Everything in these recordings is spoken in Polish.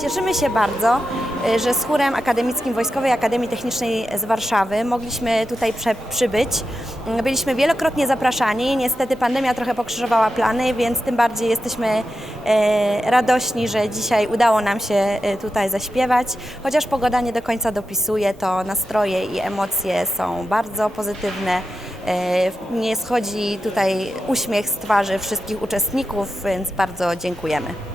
Cieszymy się bardzo, y, że z chórem akademickim Wojskowej Akademii Technicznej z Warszawy mogliśmy tutaj przybyć. Byliśmy wielokrotnie zapraszani, niestety pandemia trochę pokrzyżowała plany, więc tym bardziej jesteśmy e, radośni, że dzisiaj udało nam się e, tutaj zaśpiewać. Chociaż pogoda nie do końca dopisuje, to nastroje i emocje są bardzo pozytywne. E, Nie schodzi tutaj uśmiech z twarzy wszystkich uczestników, więc bardzo dziękujemy.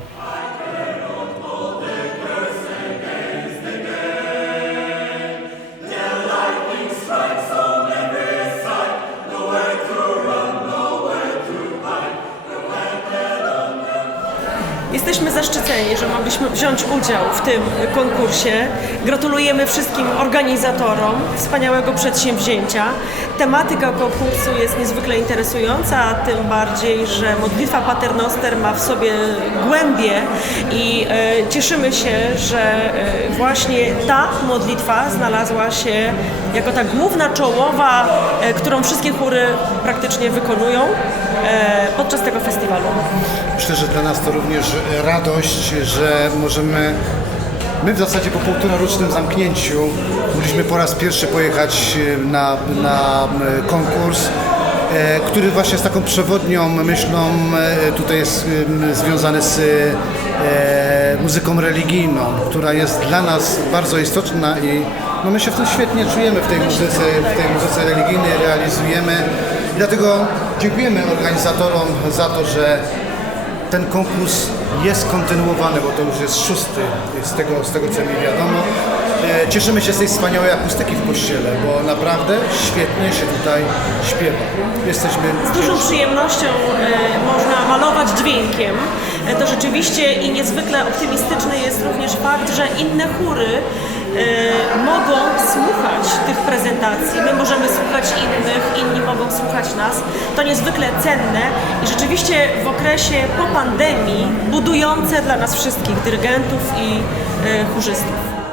Jesteśmy zaszczyceni, że mogliśmy wziąć udział w tym konkursie. Gratulujemy wszystkim organizatorom wspaniałego przedsięwzięcia. Tematyka konkursu jest niezwykle interesująca, tym bardziej, że modlitwa Paternoster ma w sobie głębie i e, cieszymy się, że e, właśnie ta modlitwa znalazła się jako ta główna czołowa, e, którą wszystkie chóry praktycznie wykonują podczas tego festiwalu. Myślę, że dla nas to również radość, że możemy, my w zasadzie po półtorarocznym zamknięciu mogliśmy po raz pierwszy pojechać na, na konkurs, e, który właśnie z taką przewodnią myślą e, tutaj jest związany z e, muzyką religijną, która jest dla nas bardzo istotna i no my się w tym świetnie czujemy w tej muzyce, w tej muzyce religijnej, realizujemy. I dlatego dziękujemy organizatorom za to, że ten konkurs jest kontynuowany, bo to już jest szósty z tego, z tego co mi wiadomo. E, Cieszymy się z tej wspaniałej akustyki w kościele, bo naprawdę świetnie się tutaj śpiewa. Jesteśmy Z dużą przyjemnością e, można malować dźwiękiem. E, to rzeczywiście i niezwykle optymistyczny jest również fakt, że inne chóry mogą słuchać tych prezentacji. My możemy słuchać innych, inni mogą słuchać nas. To niezwykle cenne i rzeczywiście w okresie po pandemii budujące dla nas wszystkich dyrygentów i e, chórzystów.